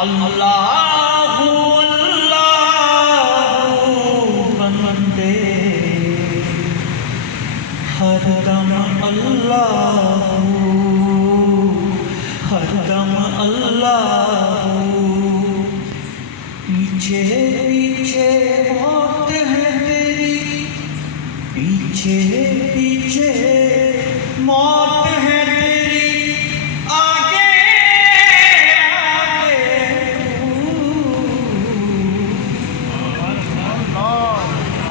اللہ بندے ہر دم اللہ، ہر دم اللہ، پیچھے پیچھے موت ہے تیری، پیچھے پیچھے موت ہے تیری، آگے آگے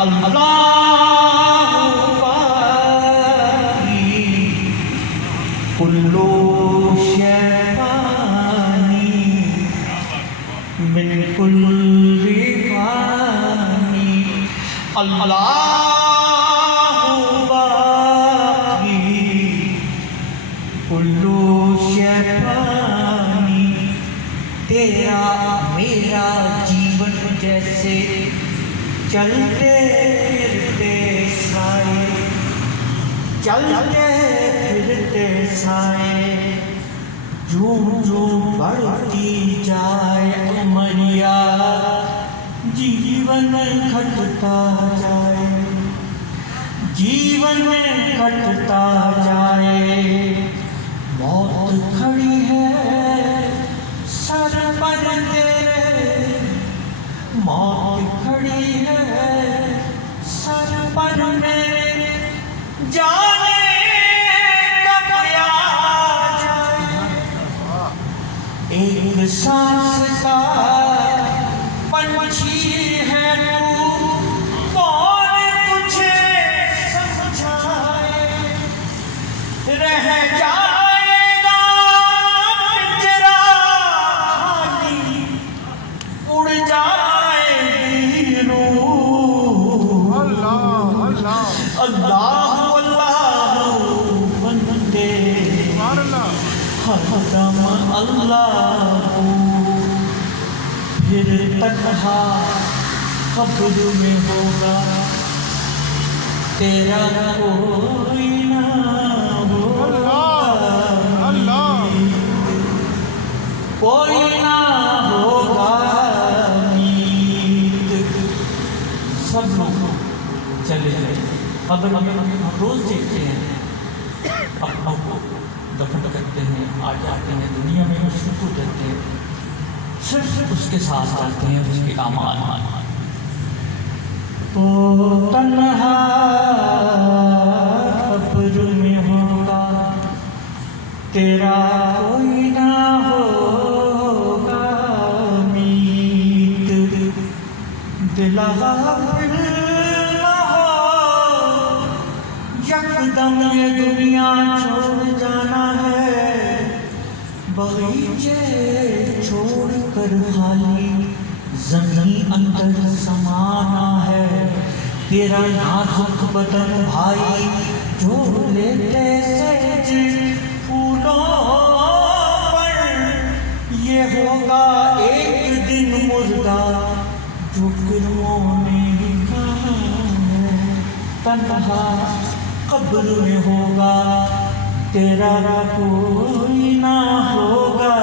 اللہ باقی کلو شیطانی من کل فانی، اللہ باقی کلو شیطانی، تیرا میرا جیون جیسے چلتے پھرتے سائے، چلتے پھرتے سائے، جو جو بڑھتی جائے عمریا جیون گھٹتا جائے، جیون میں گھٹتا جائے، موت کھڑی ہے سر پر تیرے، موت کھڑی ہے سر پر میرے، جانے کب آ جائے، ایک سانس کا پنچھی ہے تو، کون تجھے سمجھائے، رہ جائے گا پنجرا خالی، اڑ جائے گی روح، اللہ اللہ بندے ہر دم اللہ، پھر تنہا قبر میں ہوگا تیرا کوئی نہ ہوگا، کوئی نہ ہوگا امید، سب لوگ چلے جائیں، قبر ہم روز دیکھتے ہیں، اپنوں کو دفن کرتے ہیں، آ جاتے ہیں، دنیا میں مصروف ہو جاتے ہیں، صرف اس کے ساتھ جاتے ہیں، اس کے اعمال، تو تنہا قبر میں ہوگا تیرا کوئی نہ ہوگا امید، دل غافل نہ ہو، یکدم یہ دنیا چھوڑ جانا ہے، بغیچے چھوڑ کر خالی زمین اندر سمانا ہے، تیرا نازک بدن بھائی جو لیتے سج پھولوں پر، یہ ہوگا ایک دن مردہ جو کرموں نے ہی کہا ہے، تنہا قبر میں ہوگا تیرا کوئی نہ ہوگا